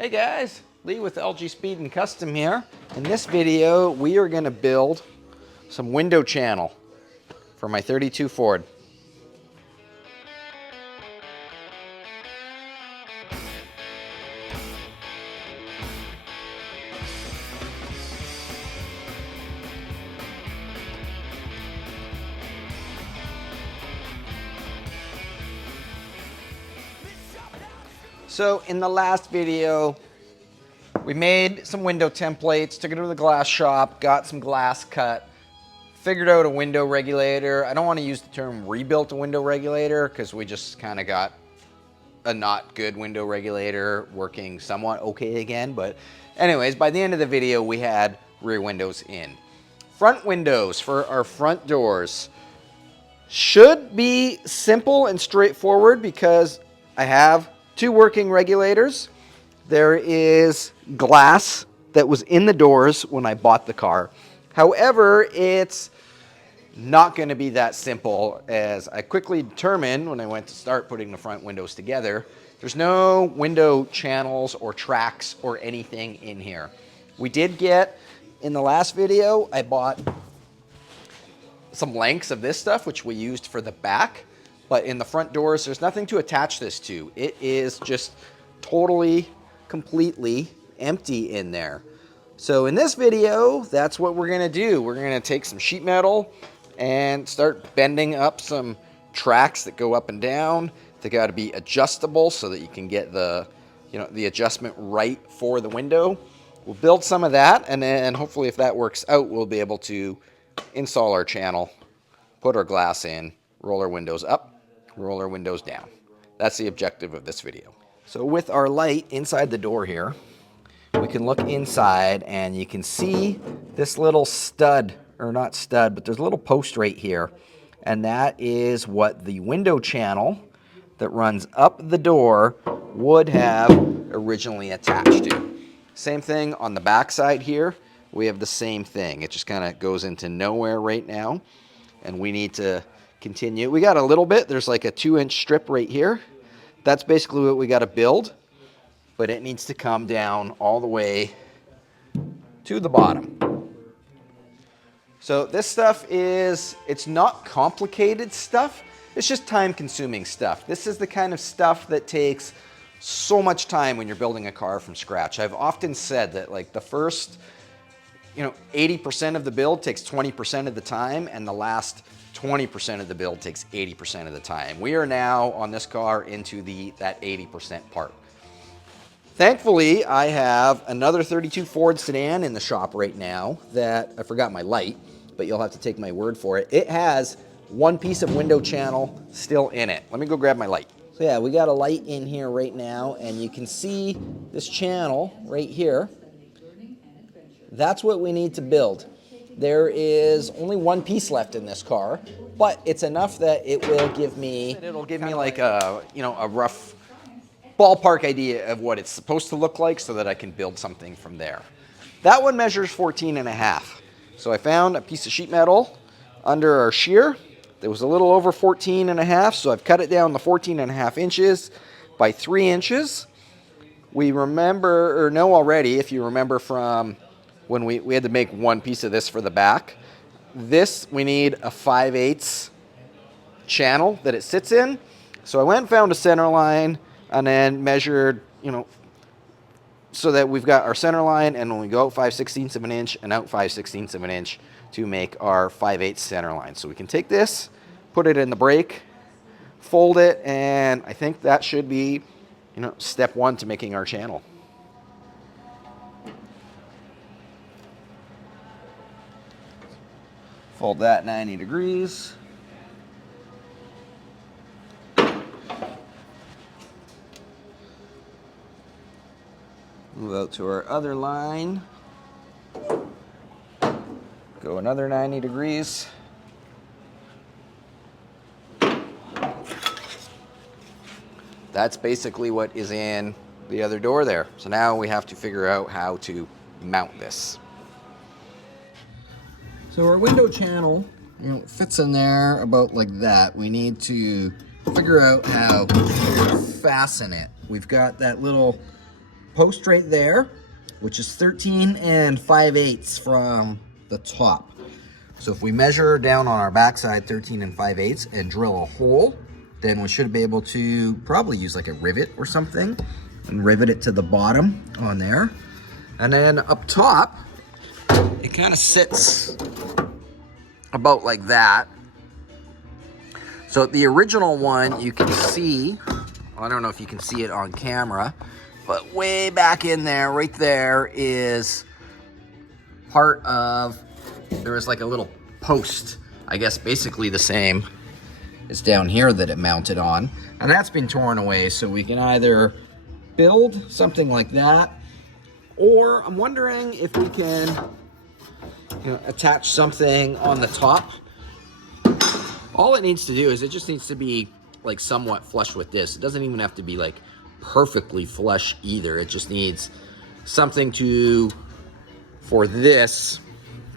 Hey guys, Lee with LG Speed and Custom here. In this video, we are going to build some window channel for my 32 Ford. So in the last video, we made some window templates, took it to the glass shop, got some glass cut, figured out a window regulator. I don't want to use the term rebuilt a window regulator because we just kind of got a not good window regulator working somewhat okay again. But anyways, by the end of the video, we had rear windows in. Front windows for our front doors should be simple and straightforward because I have two working regulators. There is glass that was in the doors when I bought the car. However, it's not going to be that simple, as I quickly determined when I went to start putting the front windows together. There's no window channels or tracks or anything in here. We did get, in the last video, I bought some lengths of this stuff, which we used for the back. But in the front doors, there's nothing to attach this to. It is just totally, completely empty in there. So in this video, that's what we're gonna do. We're gonna take some sheet metal and start bending up some tracks that go up and down. They gotta be adjustable so that you can get the adjustment right for the window. We'll build some of that, and then hopefully if that works out, we'll be able to install our channel, put our glass in, roll our windows up, roll our windows down. That's the objective of this video. So with our light inside the door here, we can look inside and you can see this little stud, or not stud, but there's a little post right here. And that is what the window channel that runs up the door would have originally attached to. Same thing on the back side here. We have the same thing. It just kind of goes into nowhere right now. And we need to continue. We got a little bit. There's like a 2-inch strip right here. That's basically what we got to build. But it needs to come down all the way to the bottom. So this stuff it's not complicated stuff. It's just time-consuming stuff. This is the kind of stuff that takes so much time when you're building a car from scratch. I've often said that like the first 80% of the build takes 20% of the time, and the last 20% of the build takes 80% of the time. We are now on this car into that 80% part. Thankfully, I have another 32 Ford sedan in the shop right now that, I forgot my light, but you'll have to take my word for it. It has one piece of window channel still in it. Let me go grab my light. So yeah, we got a light in here right now, and you can see this channel right here. That's what we need to build. There is only one piece left in this car, but it's enough that it'll give me like a rough ballpark idea of what it's supposed to look like so that I can build something from there. That one measures 14.5. So I found a piece of sheet metal under our shear that was a little over 14.5, so I've cut it down to 14.5 inches by 3 inches. We remember, or know already, if you remember from when we had to make one piece of this for the back. This, we need a 5/8 channel that it sits in. So I went and found a center line and then measured, so that we've got our center line, and when we go out 5/16 of an inch and out 5/16 of an inch to make our 5/8 center line. So we can take this, put it in the brake, fold it, and I think that should be, step one to making our channel. Fold that 90 degrees. Move out to our other line. Go another 90 degrees. That's basically what is in the other door there. So now we have to figure out how to mount this. So our window channel, fits in there about like that. We need to figure out how to fasten it. We've got that little post right there, which is 13 5/8 from the top. So if we measure down on our backside 13 5/8 and drill a hole, then we should be able to probably use like a rivet or something and rivet it to the bottom on there. And then up top, it kind of sits about like that. So the original one, you can see, I don't know if you can see it on camera, but way back in there, right there is part of, there was like a little post, I guess basically the same as down here that it mounted on. And that's been torn away, so we can either build something like that, or I'm wondering if we can, you know, attach something on the top. All it needs to do is it just needs to be like somewhat flush with this. It doesn't even have to be like perfectly flush either. It just needs something to, for this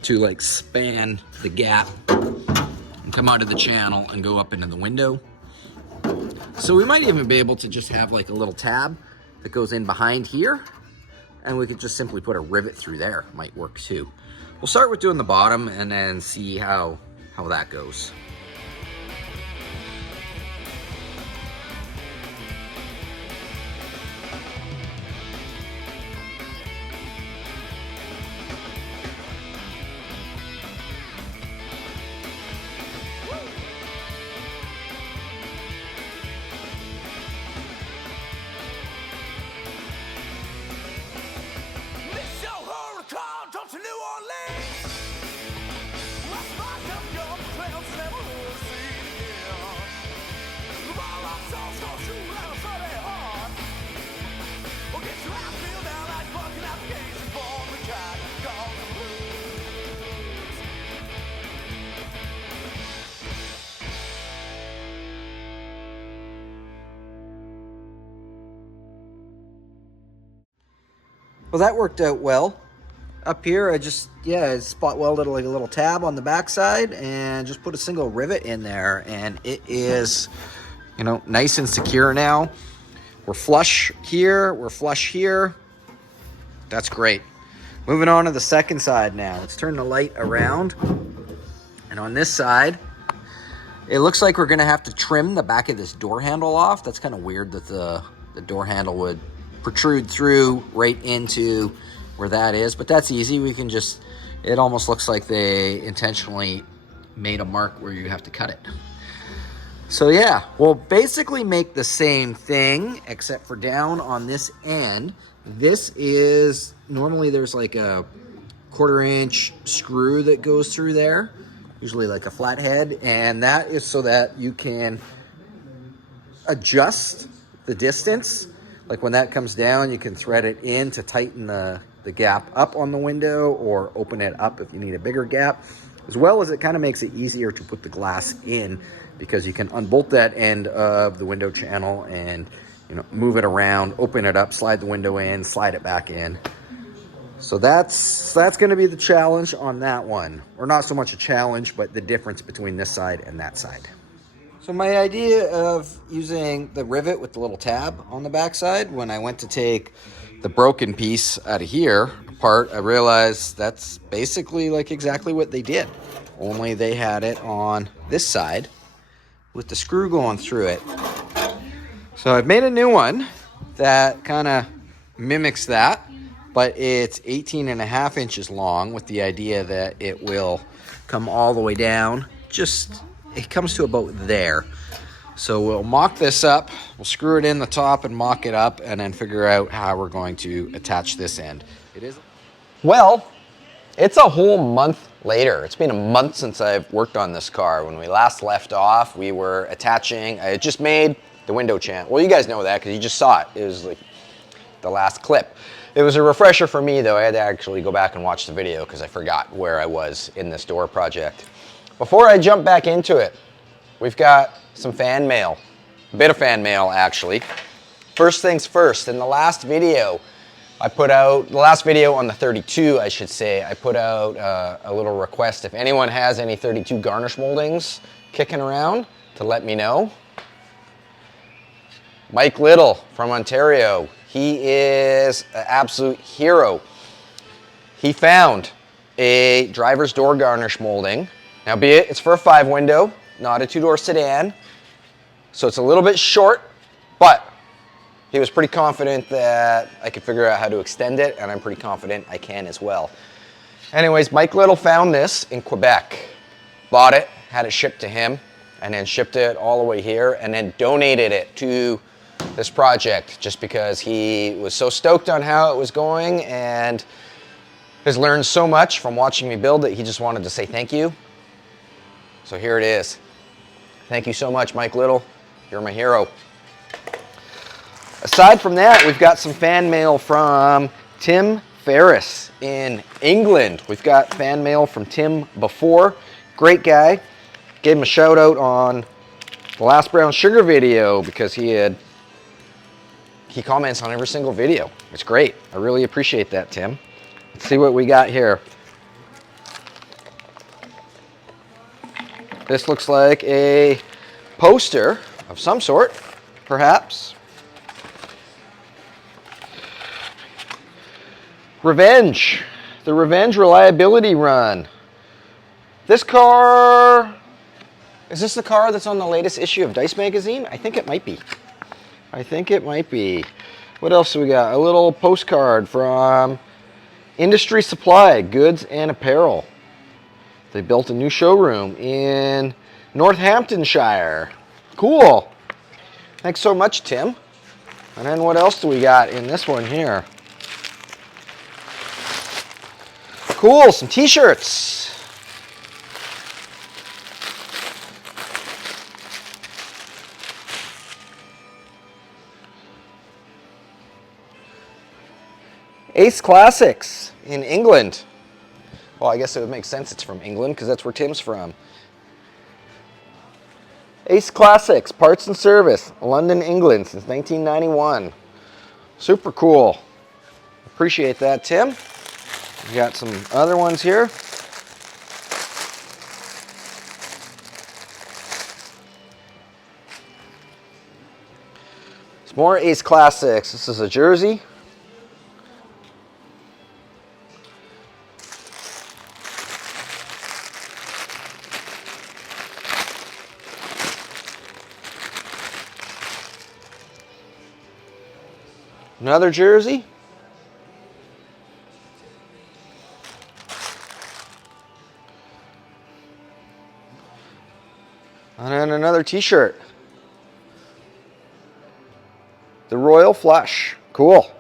to like span the gap and come out of the channel and go up into the window. So we might even be able to just have like a little tab that goes in behind here, and we could just simply put a rivet through there. Might work too. We'll start with doing the bottom and then see how that goes. Well, that worked out well. Up here, I just, I spot welded like a little tab on the backside and just put a single rivet in there, and it is, you know, nice and secure now. We're flush here, we're flush here. That's great. Moving on to the second side now. Let's turn the light around. And on this side, it looks like we're gonna have to trim the back of this door handle off. That's kind of weird that the door handle would protrude through right into where that is, but that's easy. We can just, it almost looks like they intentionally made a mark where you have to cut it. So yeah, we'll basically make the same thing except for down on this end. This is, normally there's like a 1/4 inch screw that goes through there, usually like a flathead, and that is so that you can adjust the distance. Like when that comes down, you can thread it in to tighten the gap up on the window, or open it up if you need a bigger gap, as well as it kind of makes it easier to put the glass in, because you can unbolt that end of the window channel and, you know, move it around, open it up, slide the window in, slide it back in. So that's going to be the challenge on that one, or not so much a challenge, but the difference between this side and that side. So my idea of using the rivet with the little tab on the backside, when I went to take the broken piece out of here apart, I realized that's basically like exactly what they did. Only they had it on this side with the screw going through it. So I've made a new one that kind of mimics that, but it's 18.5 inches long, with the idea that it will come all the way down. It comes to about there. So we'll mock this up, we'll screw it in the top and mock it up, and then figure out how we're going to attach this end. Well, it's a whole month later. It's been a month since I've worked on this car. When we last left off, we were attaching, I had just made the window channel. Well, you guys know that because you just saw it. It was like the last clip. It was a refresher for me though. I had to actually go back and watch the video because I forgot where I was in this door project. Before I jump back into it, we've got some fan mail, a bit of fan mail actually. First things first, in the last video, I put out, the last video on the 32, I should say, I put out a little request if anyone has any 32 garnish moldings kicking around to let me know. Mike Little from Ontario, He is an absolute hero. He found a driver's door garnish molding. Now, be it, it's for a 5-window, not a 2-door sedan. So it's a little bit short, but he was pretty confident that I could figure out how to extend it, and I'm pretty confident I can as well. Anyways, Mike Little found this in Quebec, bought it, had it shipped to him, and then shipped it all the way here, and then donated it to this project just because he was so stoked on how it was going and has learned so much from watching me build it, he just wanted to say thank you. So here it is. Thank you so much, Mike Little. You're my hero. Aside from that, we've got some fan mail from Tim Ferris in England. We've got fan mail from Tim before. Great guy. Gave him a shout out on the last brown sugar video because he comments on every single video. It's great. I really appreciate that, Tim. Let's see what we got here. This looks like a poster of some sort, perhaps. Revenge. The Revenge Reliability Run. This car... Is this the car that's on the latest issue of Dice Magazine? I think it might be. I think it might be. What else do we got? A little postcard from Industry Supply, Goods and Apparel. They built a new showroom in Northamptonshire. Cool. Thanks so much, Tim. And then what else do we got in this one here? Cool, some t-shirts. Ace Classics in England. Well, I guess it would make sense it's from England because that's where Tim's from. Ace Classics, parts and service, London, England since 1991. Super cool. Appreciate that, Tim. We got some other ones here. Some more Ace Classics. This is a jersey. Another jersey. And then another t-shirt. The Royal Flush. Cool.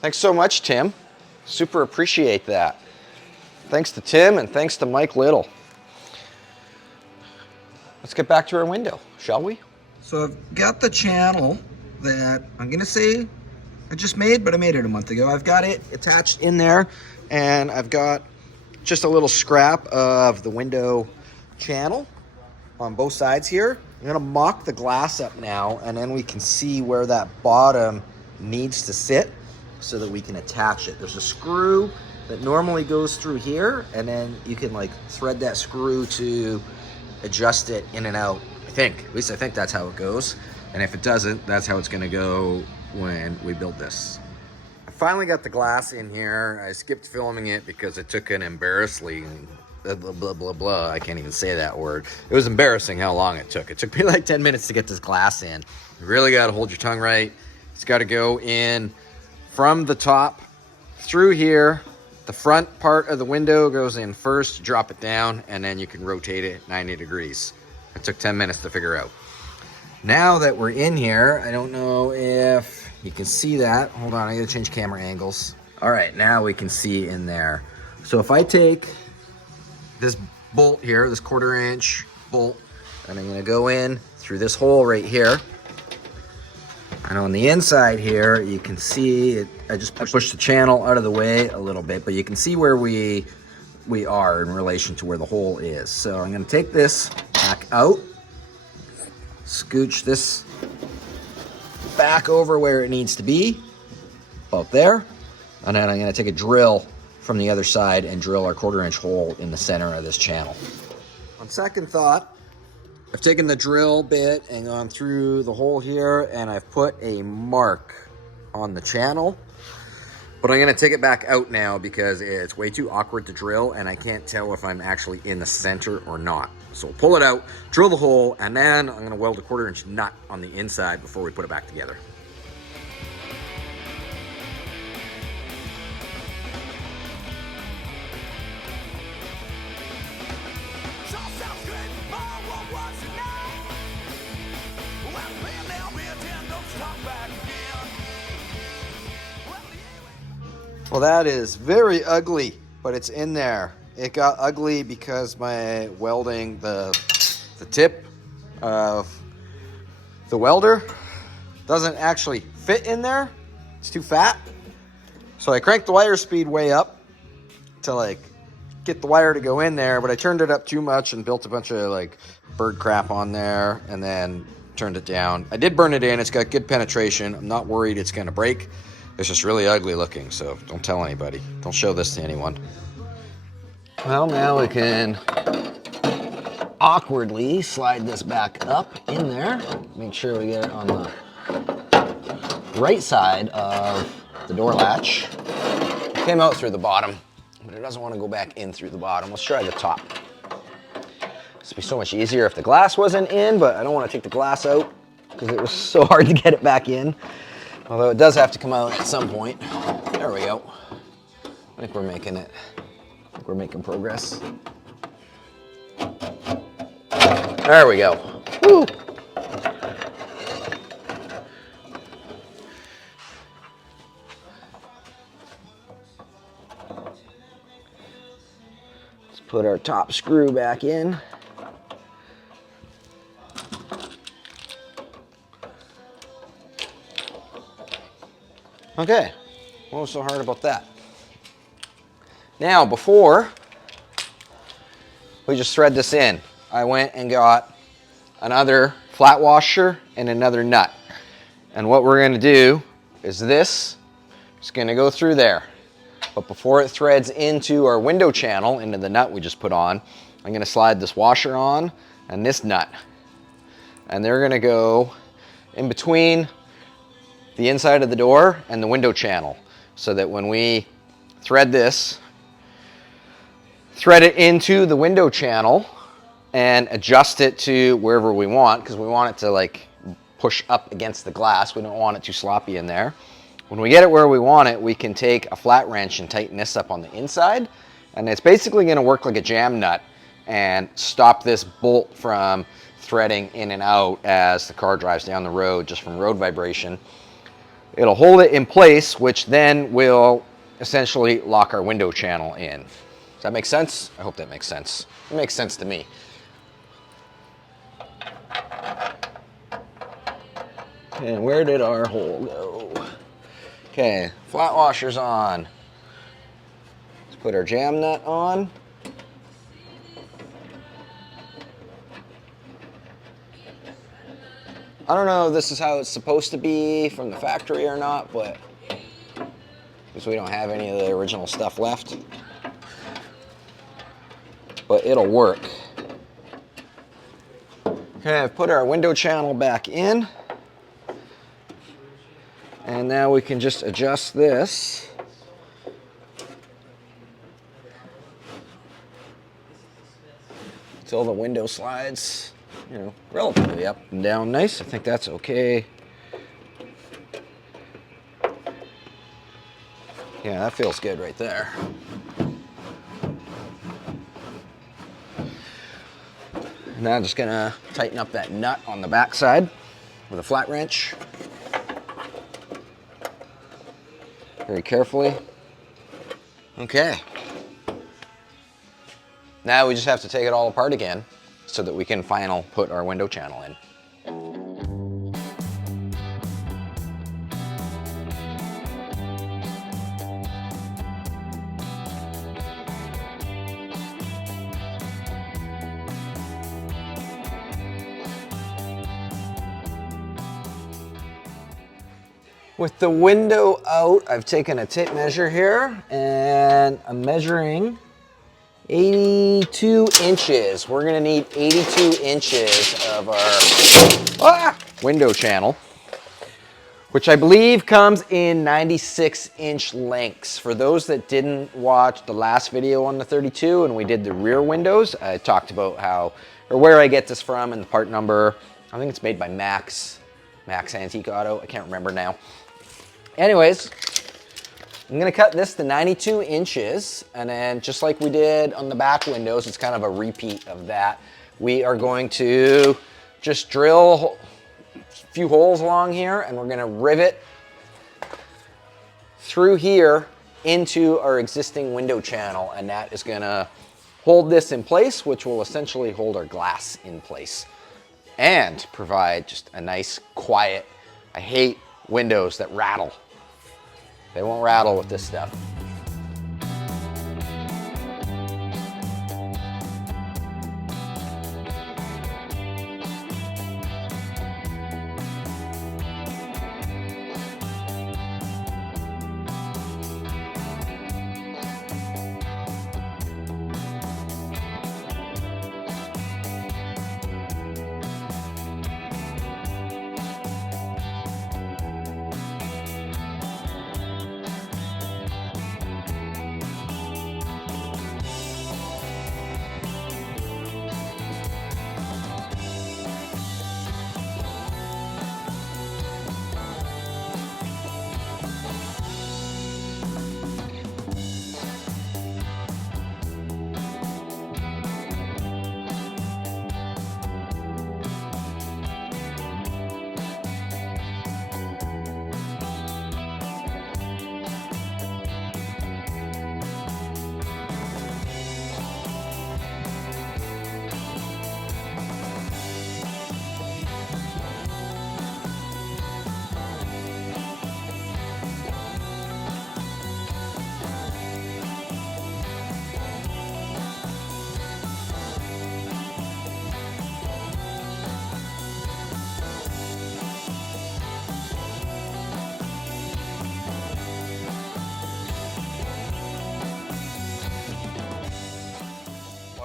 Thanks so much, Tim. Super appreciate that. Thanks to Tim and thanks to Mike Little. Let's get back to our window, shall we? So I've got the channel that I'm gonna say I just made, but I made it a month ago. I've got it attached in there, and I've got just a little scrap of the window channel on both sides here. I'm gonna mock the glass up now, and then we can see where that bottom needs to sit so that we can attach it. There's a screw that normally goes through here, and then you can like thread that screw to adjust it in and out. At least I think that's how it goes. And if it doesn't, that's how it's gonna go when we build this. I finally got the glass in here. I skipped filming it because it took an embarrassingly, blah, I can't even say that word. It was embarrassing how long it took. It took me like 10 minutes to get this glass in. You really gotta hold your tongue right. It's gotta go in from the top through here. The front part of the window goes in first, drop it down, and then you can rotate it 90 degrees. It took 10 minutes to figure out. Now that we're in here, I don't know if you can see that. Hold on, I gotta change camera angles. All right, now we can see in there. So if I take this bolt here, this 1/4 inch bolt, and I'm gonna go in through this hole right here. And on the inside here, you can see it. I just pushed the channel out of the way a little bit, but you can see where we are in relation to where the hole is. So I'm gonna take this back out, scooch this back over where it needs to be, about there. And then I'm gonna take a drill from the other side and drill our 1/4 inch hole in the center of this channel. On second thought, I've taken the drill bit and gone through the hole here, and I've put a mark on the channel. But I'm gonna take it back out now because it's way too awkward to drill and I can't tell if I'm actually in the center or not. So we'll pull it out, drill the hole, and then I'm gonna weld a 1/4-inch nut on the inside before we put it back together. Well, that is very ugly, but it's in there. It got ugly because my welding, the tip of the welder doesn't actually fit in there. It's too fat. So I cranked the wire speed way up to like get the wire to go in there, but I turned it up too much and built a bunch of like bird crap on there and then turned it down. I did burn it in. It's got good penetration. I'm not worried it's gonna break. It's just really ugly looking, so don't tell anybody. Don't show this to anyone. Well, now we can awkwardly slide this back up in there. Make sure we get it on the right side of the door latch. It came out through the bottom, but it doesn't want to go back in through the bottom. Let's try the top. This would be so much easier if the glass wasn't in, but I don't want to take the glass out because it was so hard to get it back in. Although it does have to come out at some point. There we go. I think we're making it. I think we're making progress. There we go. Woo! Let's put our top screw back in. Okay, what was so hard about that? Now, before we just thread this in, I went and got another flat washer and another nut. And what we're gonna do is this is gonna go through there. But before it threads into our window channel, into the nut we just put on, I'm gonna slide this washer on and this nut. And they're gonna go in between the inside of the door and the window channel, so that when we thread this, thread it into the window channel and adjust it to wherever we want, because we want it to like push up against the glass. We don't want it too sloppy in there. When we get it where we want it, we can take a flat wrench and tighten this up on the inside, and it's basically going to work like a jam nut and stop this bolt from threading in and out as the car drives down the road just from road vibration. It'll hold it in place, which then will essentially lock our window channel in. Does that make sense? I hope that makes sense. It makes sense to me. And where did our hole go? Okay, flat washer's on. Let's put our jam nut on. I don't know if this is how it's supposed to be from the factory or not, but because we don't have any of the original stuff left. But it'll work. Okay, I've put our window channel back in. And now we can just adjust this. Until the window slides, you know, relatively up and down nice. I think that's okay. Yeah, that feels good right there. Now I'm just gonna tighten up that nut on the back side with a flat wrench. Very carefully. Okay. Now we just have to take it all apart again so that we can put our window channel in. With the window out, I've taken a tape measure here and I'm measuring 82 inches. We're gonna need 82 inches of our window channel, which I believe comes in 96-inch lengths. For those that didn't watch the last video on the 32 and we did the rear windows, I talked about how, or where I get this from and the part number. I think it's made by Max Antique Auto. I can't remember now. Anyways, I'm gonna cut this to 92 inches, and then just like we did on the back windows, it's kind of a repeat of that. We are going to just drill a few holes along here, and we're gonna rivet through here into our existing window channel, and that is gonna hold this in place, which will essentially hold our glass in place and provide just a nice, quiet, I hate windows that rattle. They won't rattle with this stuff.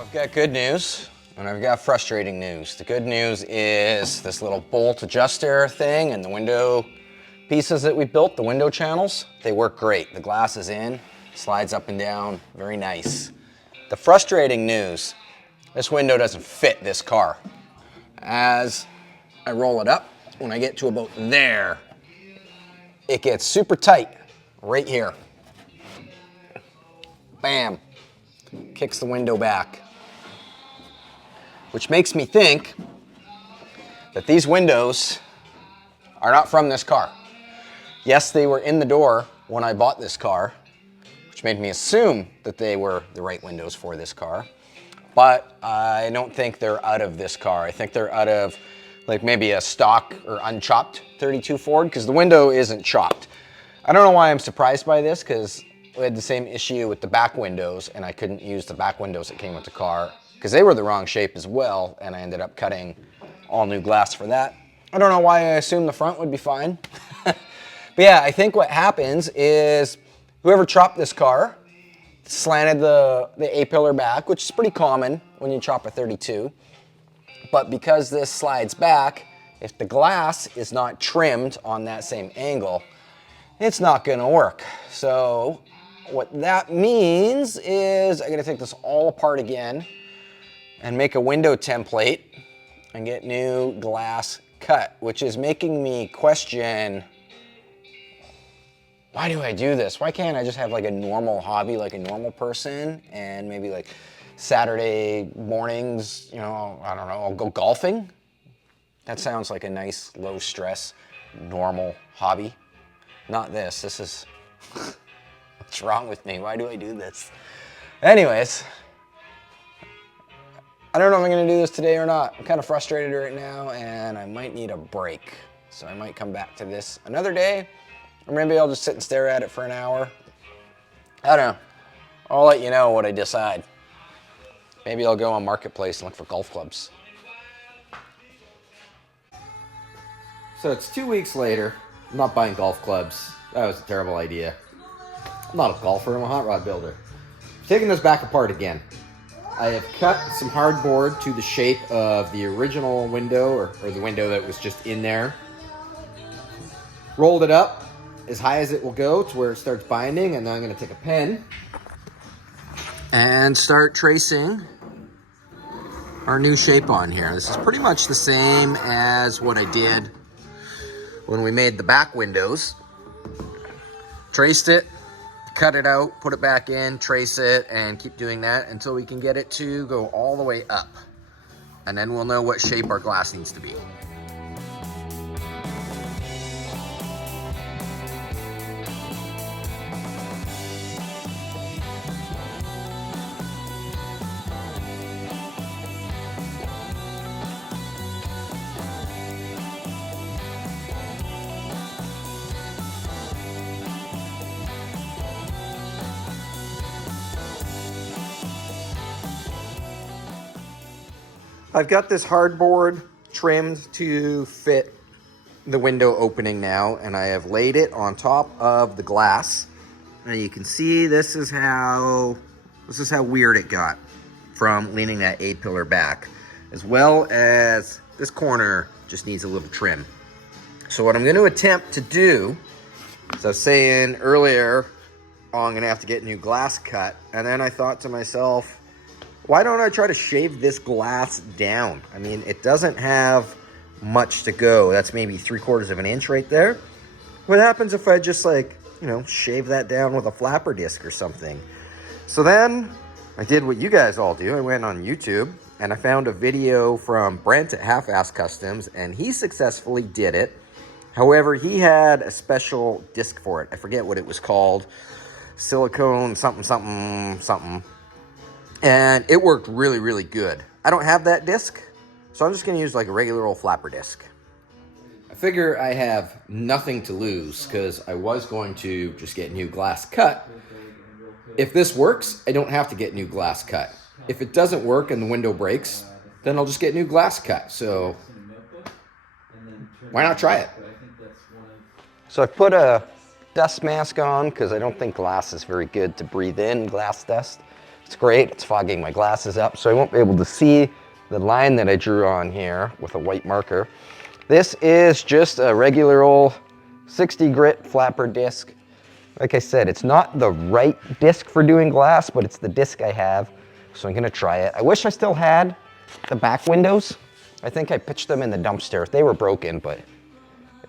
I've got good news and I've got frustrating news. The good news is this little bolt adjuster thing and the window pieces that we built, the window channels, they work great. The glass is in, slides up and down, very nice. The frustrating news, this window doesn't fit this car. As I roll it up, when I get to about there, it gets super tight right here. Bam, kicks the window back. Which makes me think that these windows are not from this car. Yes, they were in the door when I bought this car, which made me assume that they were the right windows for this car, but I don't think they're out of this car. I think they're out of like maybe a stock or unchopped 32 Ford, because the window isn't chopped. I don't know why I'm surprised by this, because we had the same issue with the back windows and I couldn't use the back windows that came with the car because they were the wrong shape as well, and I ended up cutting all new glass for that. I don't know why I assumed the front would be fine. But yeah, I think what happens is whoever chopped this car slanted the A-pillar back, which is pretty common when you chop a 32. But because this slides back, if the glass is not trimmed on that same angle, it's not gonna work. So what that means is I gotta take this all apart again and make a window template and get new glass cut, which is making me question, why do I do this? Why can't I just have like a normal hobby, like a normal person, and maybe like Saturday mornings, you know, I don't know, I'll go golfing? That sounds like a nice, low stress, normal hobby. Not this. This is, what's wrong with me? Why do I do this? Anyways, I don't know if I'm gonna do this today or not. I'm kind of frustrated right now and I might need a break. So I might come back to this another day, or maybe I'll just sit and stare at it for an hour. I don't know. I'll let you know what I decide. Maybe I'll go on Marketplace and look for golf clubs. So it's 2 weeks later. I'm not buying golf clubs. That was a terrible idea. I'm not a golfer, I'm a hot rod builder. I'm taking this back apart again. I have cut some hardboard to the shape of the original window, or the window that was just in there. Rolled it up as high as it will go to where it starts binding, and then I'm going to take a pen and start tracing our new shape on here. This is pretty much the same as what I did when we made the back windows. Traced it, cut it out, put it back in, trace it, and keep doing that until we can get it to go all the way up. And then we'll know what shape our glass needs to be. I've got this hardboard trimmed to fit the window opening now, and I have laid it on top of the glass. And you can see this is how weird it got from leaning that A-pillar back, as well as this corner just needs a little trim. So what I'm going to attempt to do, as I was saying earlier, I'm going to have to get new glass cut, and then I thought to myself, why don't I try to shave this glass down? I mean, it doesn't have much to go. That's maybe 3/4 of an inch right there. What happens if I just shave that down with a flapper disc or something? So then I did what you guys all do. I went on YouTube and I found a video from Brent at Half-Ass Customs, and he successfully did it. However, he had a special disc for it. I forget what it was called. Silicone something, something, something. And it worked really, really good. I don't have that disc, so I'm just going to use like a regular old flapper disc. I figure I have nothing to lose because I was going to just get new glass cut. If this works, I don't have to get new glass cut. If it doesn't work and the window breaks, then I'll just get new glass cut. So why not try it? So I put a dust mask on because I don't think glass is very good to breathe in, glass dust. It's great, it's fogging my glasses up, so I won't be able to see the line that I drew on here with a white marker. This is just a regular old 60 grit flapper disc. Like I said, it's not the right disc for doing glass, but it's the disc I have, so I'm gonna try it. I wish I still had the back windows. I think I pitched them in the dumpster. They were broken, but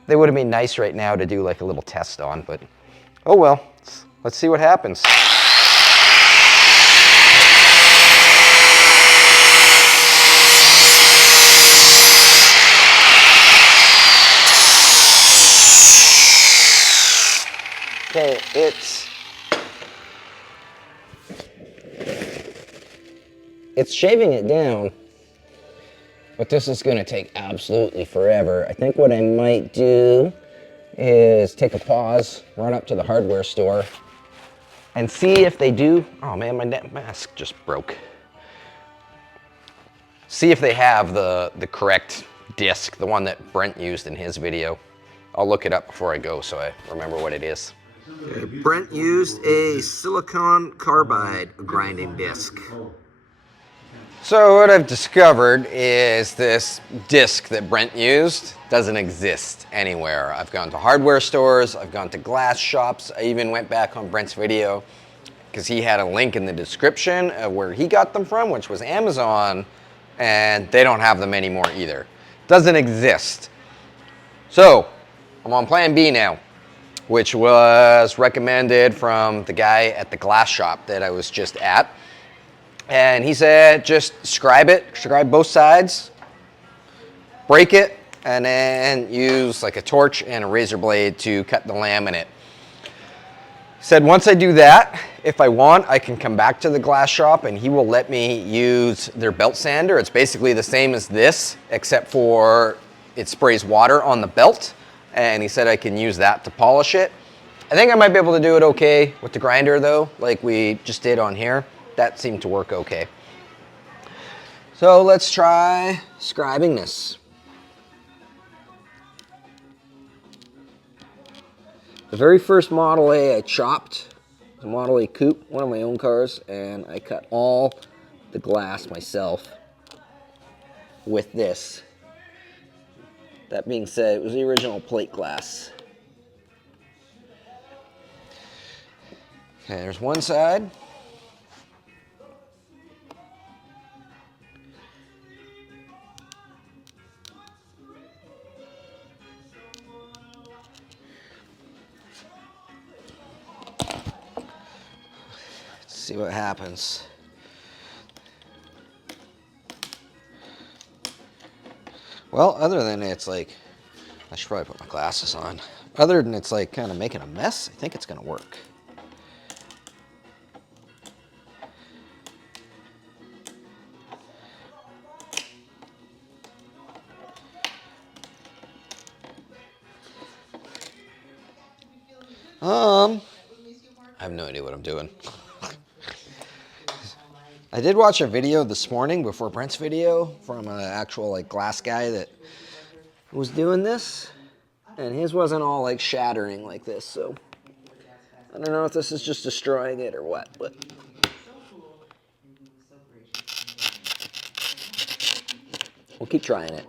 they would have been nice right now to do like a little test on, but oh well, let's see what happens. Okay, it's shaving it down, but this is gonna take absolutely forever. I think what I might do is take a pause, run up to the hardware store, and see if they do, oh man, my mask just broke. See if they have the correct disc, the one that Brent used in his video. I'll look it up before I go so I remember what it is. Okay, Brent used a silicon carbide grinding disc. So what I've discovered is this disc that Brent used doesn't exist anywhere. I've gone to hardware stores, I've gone to glass shops, I even went back on Brent's video because he had a link in the description of where he got them from, which was Amazon, and they don't have them anymore either. Doesn't exist. So I'm on plan B now, which was recommended from the guy at the glass shop that I was just at. And he said, just scribe both sides, break it, and then use like a torch and a razor blade to cut the laminate. He said, once I do that, if I want, I can come back to the glass shop and he will let me use their belt sander. It's basically the same as this, except for it sprays water on the belt. And he said I can use that to polish it. I think I might be able to do it okay with the grinder though, like we just did on here. That seemed to work okay. So let's try scribing this. The very first Model A I chopped, the Model A Coupe, one of my own cars, and I cut all the glass myself with this. That being said, it was the original plate glass. Okay, there's one side. Let's see what happens. Well, other than it's like, I should probably put my glasses on. Other than it's like kind of making a mess, I think it's gonna work. I have no idea what I'm doing. I did watch a video this morning before Brent's video from an actual like glass guy that was doing this, and his wasn't all like shattering like this, so I don't know if this is just destroying it or what, but we'll keep trying it.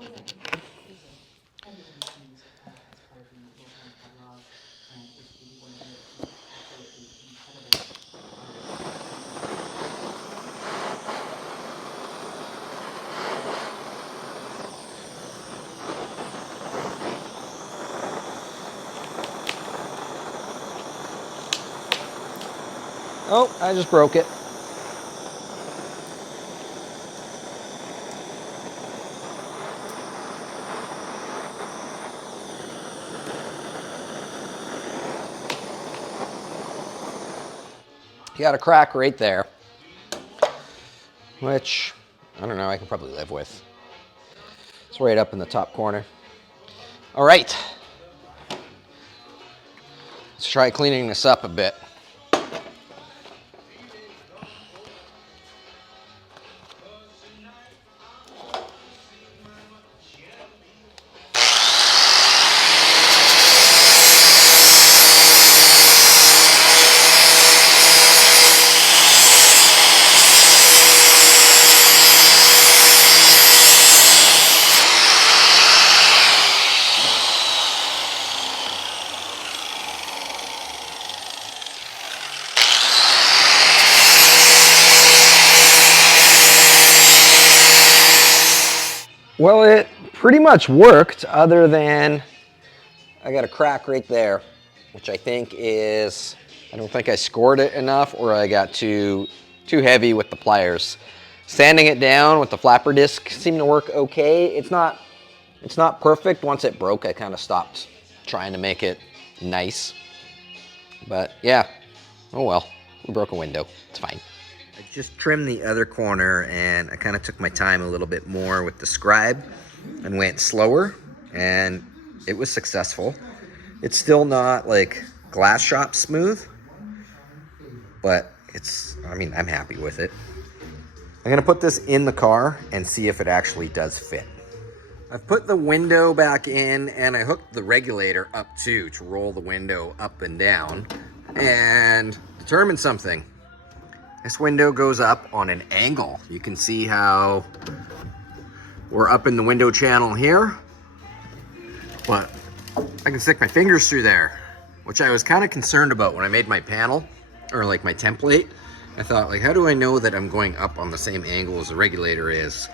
Oh, I just broke it. You got a crack right there, which, I don't know, I can probably live with. It's right up in the top corner. All right, let's try cleaning this up a bit. Well, it pretty much worked, other than I got a crack right there, which I think is, I don't think I scored it enough, or I got too heavy with the pliers. Sanding it down with the flapper disc seemed to work okay. It's not perfect. Once it broke, I kind of stopped trying to make it nice. But yeah, oh well, we broke a window. It's fine. I just trimmed the other corner, and I kind of took my time a little bit more with the scribe and went slower, and it was successful. It's still not like glass shop smooth, but I mean, I'm happy with it. I'm gonna put this in the car and see if it actually does fit. I've put the window back in, and I hooked the regulator up too to roll the window up and down, and determined something. This window goes up on an angle. You can see how we're up in the window channel here, but I can stick my fingers through there, which I was kind of concerned about when I made my panel, or like my template. I thought, like, how do I know that I'm going up on the same angle as the regulator is?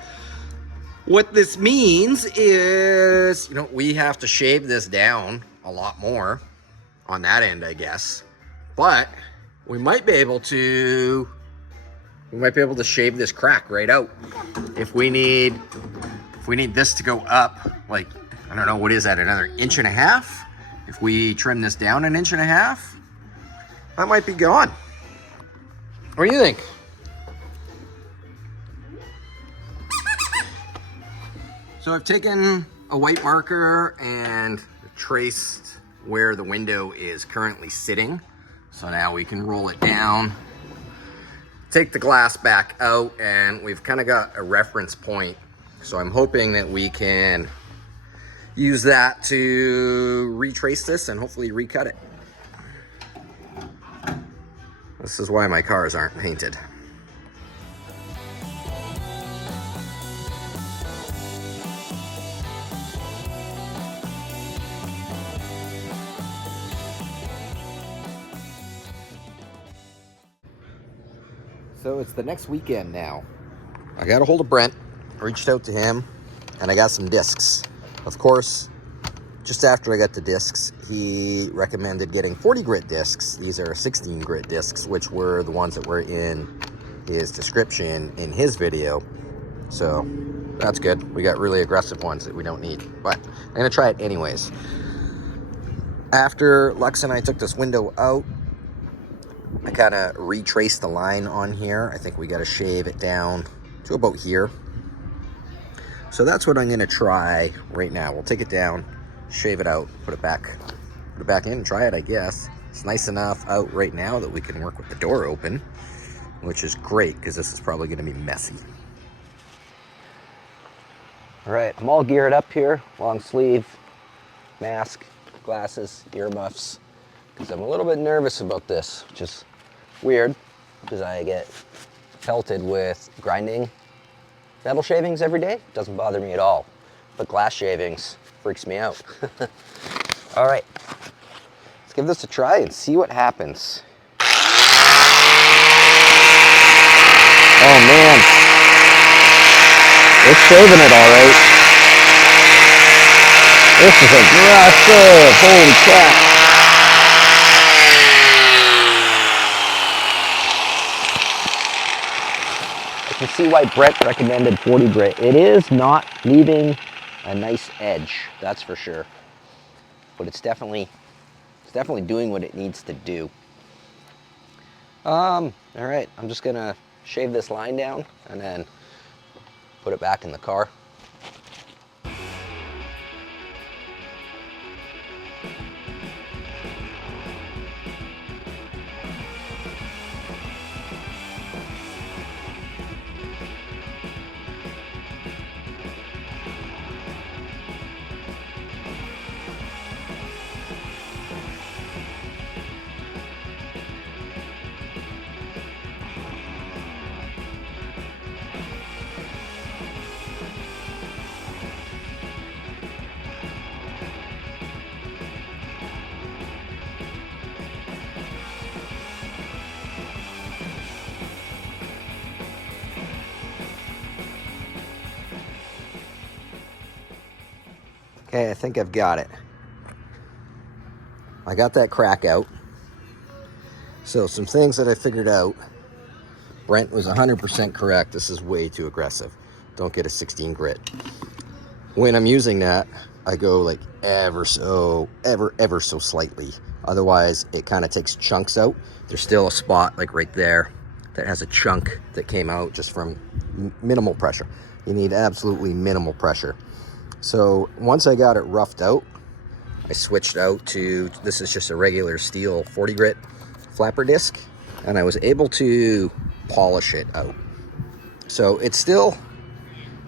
What this means is, you know, we have to shave this down a lot more on that end, I guess, but we might be able to shave this crack right out. If we need this to go up, like, I don't know, what is that, another 1.5 inches? If we trim this down 1.5 inches, that might be gone. What do you think? So I've taken a white marker and traced where the window is currently sitting. So now we can roll it down, take the glass back out, and we've kind of got a reference point. So I'm hoping that we can use that to retrace this and hopefully recut it. This is why my cars aren't painted. So it's the next weekend now. I got a hold of Brent, reached out to him, and I got some discs. Of course, just after I got the discs, he recommended getting 40 grit discs. These are 16 grit discs, which were the ones that were in his description in his video. So that's good. We got really aggressive ones that we don't need, but I'm gonna try it anyways. After Lux and I took this window out, I kind of retraced the line on here. I think we got to shave it down to about here. So that's what I'm going to try right now. We'll take it down, shave it out, put it back in and try it, I guess. It's nice enough out right now that we can work with the door open, which is great because this is probably going to be messy. All right, I'm all geared up here, long sleeve, mask, glasses, earmuffs, because I'm a little bit nervous about this, which is weird because I get pelted with grinding metal shavings every day. Doesn't bother me at all, but glass shavings freaks me out. All right, let's give this a try and see what happens. Oh man, it's shaving it all right. This is aggressive, holy crap. I can see why Brett recommended 40 grit. It is not leaving a nice edge, that's for sure. But it's definitely doing what it needs to do. All right, I'm just gonna shave this line down and then put it back in the car. Okay, I think I've got it. I got that crack out. So some things that I figured out. Brent was 100% correct. This is way too aggressive. Don't get a 16 grit. When I'm using that, I go like ever so slightly. Otherwise, it kind of takes chunks out. There's still a spot like right there that has a chunk that came out just from minimal pressure. You need absolutely minimal pressure. So once I got it roughed out, I switched out to, this is just a regular steel 40 grit flapper disc, and I was able to polish it out. So it's still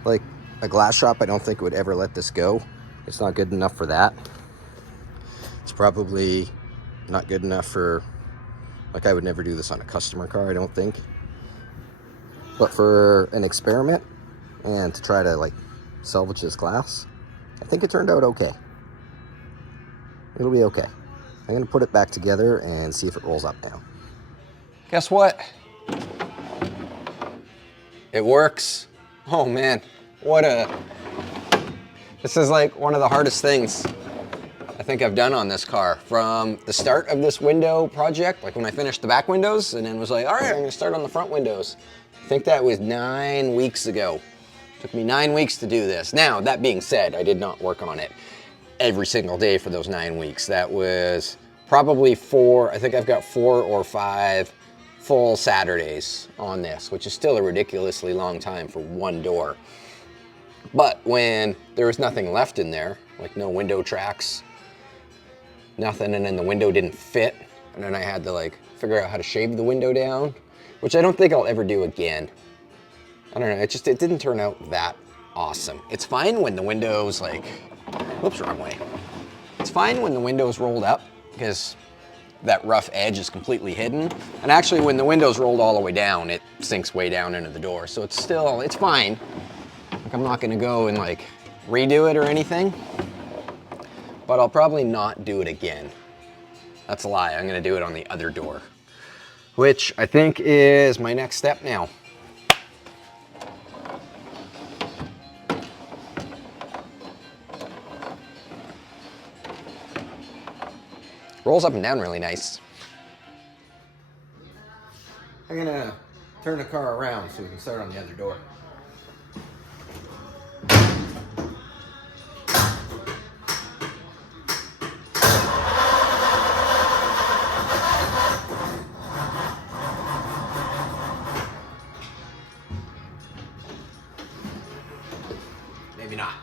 like a glass shop. I don't think would ever let this go. It's not good enough for that. It's probably not good enough for, like, I would never do this on a customer car, I don't think. But for an experiment and to try to like salvage this glass, I think it turned out okay. It'll be okay. I'm gonna put it back together and see if it rolls up now. Guess what? It works. Oh man, this is like one of the hardest things I think I've done on this car. From the start of this window project, like when I finished the back windows and then was like, all right, I'm gonna start on the front windows. I think that was 9 weeks ago. Took me 9 weeks to do this. Now, that being said, I did not work on it every single day for those 9 weeks. That was probably I think I've got 4 or 5 full Saturdays on this, which is still a ridiculously long time for one door. But when there was nothing left in there, like no window tracks, nothing, and then the window didn't fit, and then I had to like figure out how to shave the window down, which I don't think I'll ever do again. I don't know, it didn't turn out that awesome. It's fine when the window's like, whoops, wrong way. It's fine when the window's rolled up because that rough edge is completely hidden. And actually when the window's rolled all the way down, it sinks way down into the door. So it's fine. Like, I'm not gonna go and like redo it or anything, but I'll probably not do it again. That's a lie, I'm gonna do it on the other door. which I think is my next step now. Rolls up and down really nice. I'm gonna turn the car around so we can start on the other door. Maybe not.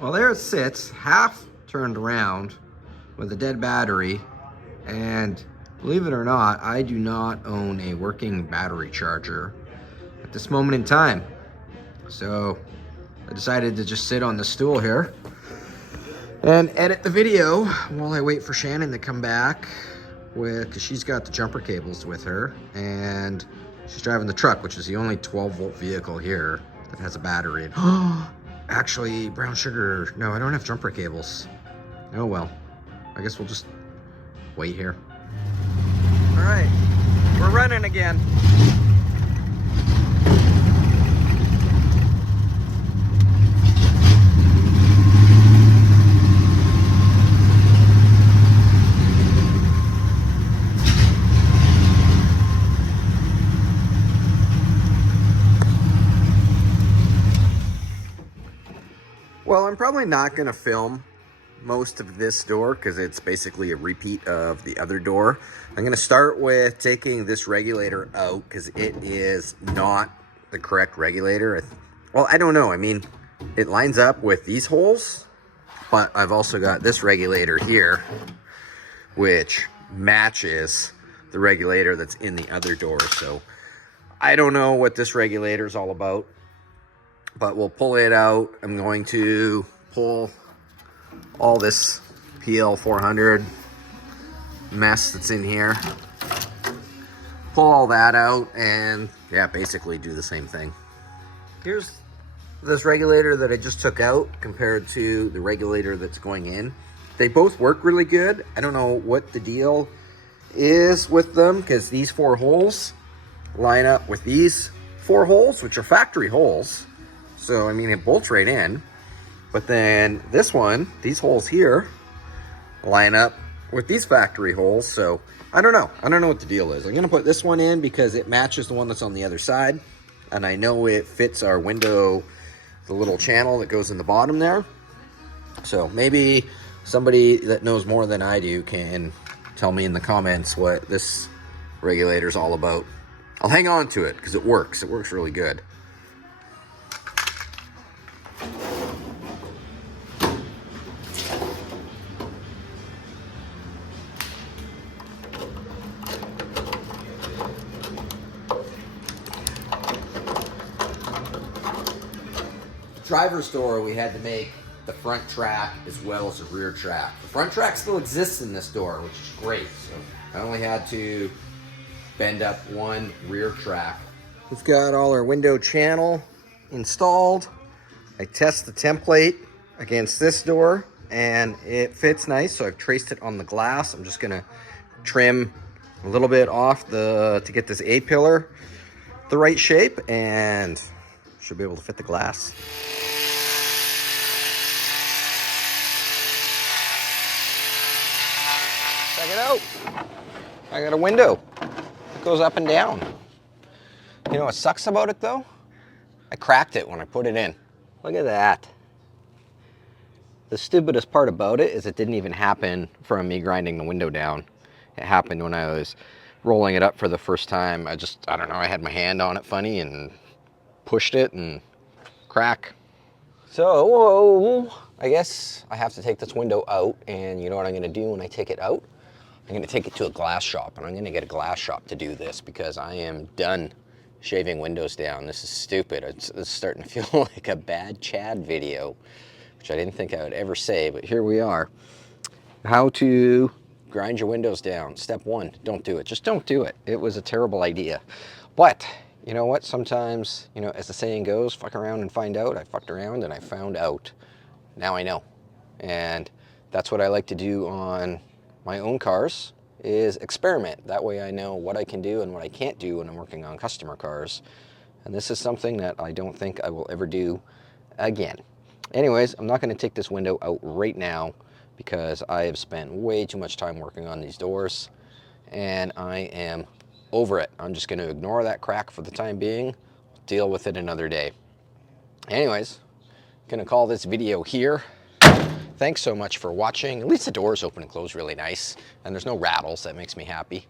Well, there it sits, half turned around with a dead battery, and believe it or not, I do not own a working battery charger at this moment in time. So I decided to just sit on the stool here and edit the video while I wait for Shannon to come back, because she's got the jumper cables with her, and she's driving the truck, which is the only 12-volt vehicle here that has a battery. Actually, brown sugar, no, I don't have jumper cables. Oh well, I guess we'll just wait here. All right, we're running again. Well, I'm probably not gonna film most of this door because it's basically a repeat of the other door. I'm gonna start with taking this regulator out because it is not the correct regulator. Well, I don't know. I mean, it lines up with these holes, but I've also got this regulator here, which matches the regulator that's in the other door. So I don't know what this regulator is all about, but we'll pull it out. I'm going to pull all this PL400 mess that's in here, pull all that out, and yeah, basically do the same thing. Here's this regulator that I just took out compared to the regulator that's going in. They both work really good. I don't know what the deal is with them because these 4 holes line up with these 4 holes, which are factory holes. So, I mean, it bolts right in. But then this one, these holes here, line up with these factory holes. So, I don't know. I don't know what the deal is. I'm going to put this one in because it matches the one that's on the other side. And I know it fits our window, the little channel that goes in the bottom there. So, maybe somebody that knows more than I do can tell me in the comments what this regulator is all about. I'll hang on to it because it works. It works really good. Driver's door, we had to make the front track as well as the rear track. The front track still exists in this door, which is great. So I only had to bend up one rear track. We've got all our window channel installed. I test the template against this door and it fits nice, so I've traced it on the glass. I'm just gonna trim a little bit off to get this A-pillar the right shape, and should be able to fit the glass. Check it out. I got a window that goes up and down. You know what sucks about it though? I cracked it when I put it in. Look at that. The stupidest part about it is it didn't even happen from me grinding the window down. It happened when I was rolling it up for the first time, I don't know, I had my hand on it funny and pushed it and crack. So I guess I have to take this window out, and you know what I'm gonna do when I take it out? I'm gonna take it to a glass shop, and I'm gonna get a glass shop to do this because I am done shaving windows down. This is stupid. It's starting to feel like a bad Chad video, which I didn't think I would ever say, but here we are. How to grind your windows down. Step one, don't do it. Just don't do it. It was a terrible idea. But you know what? Sometimes, you know, as the saying goes, fuck around and find out. I fucked around and I found out. Now I know. And that's what I like to do on my own cars, is experiment. That way I know what I can do and what I can't do when I'm working on customer cars. And this is something that I don't think I will ever do again. Anyways, I'm not going to take this window out right now because I have spent way too much time working on these doors and I am over it. I'm just going to ignore that crack for the time being, deal with it another day. Anyways, going to call this video here. Thanks so much for watching. At least the doors open and close really nice, and there's no rattles. That makes me happy.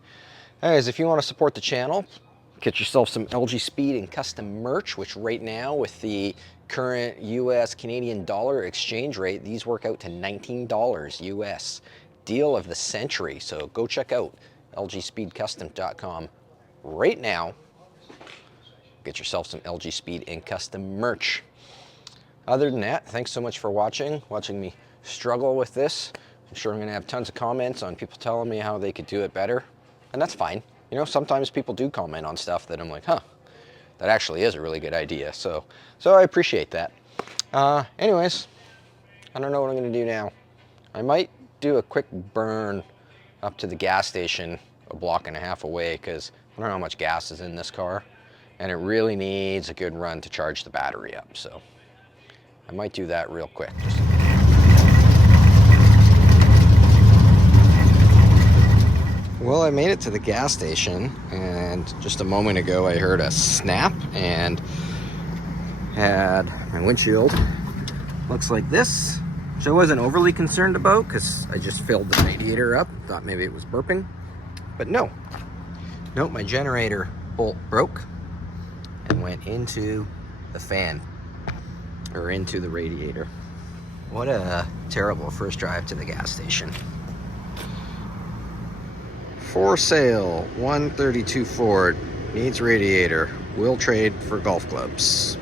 Anyways, if you want to support the channel, get yourself some LG Speed and custom merch, which right now with the current US Canadian dollar exchange rate, these work out to $19 US. Deal of the century. So go check out lgspeedcustom.com right now. Get yourself some LG Speed and custom merch. Other than that, thanks so much for watching me struggle with this. I'm sure I'm gonna have tons of comments on people telling me how they could do it better, and that's fine. You know, sometimes people do comment on stuff that I'm like, huh, that actually is a really good idea. So I appreciate that. Anyways, I don't know what I'm gonna do now. I might do a quick burn up to the gas station a block and a half away because I don't know how much gas is in this car, and it really needs a good run to charge the battery up. So I might do that real quick. Well, I made it to the gas station, and just a moment ago I heard a snap and had my windshield looks like this, which I wasn't overly concerned about because I just filled the radiator up, thought maybe it was burping, but no, my generator bolt broke and went into the fan, or into the radiator. What a terrible first drive to the gas station. For sale, 132 Ford, needs radiator, will trade for golf clubs.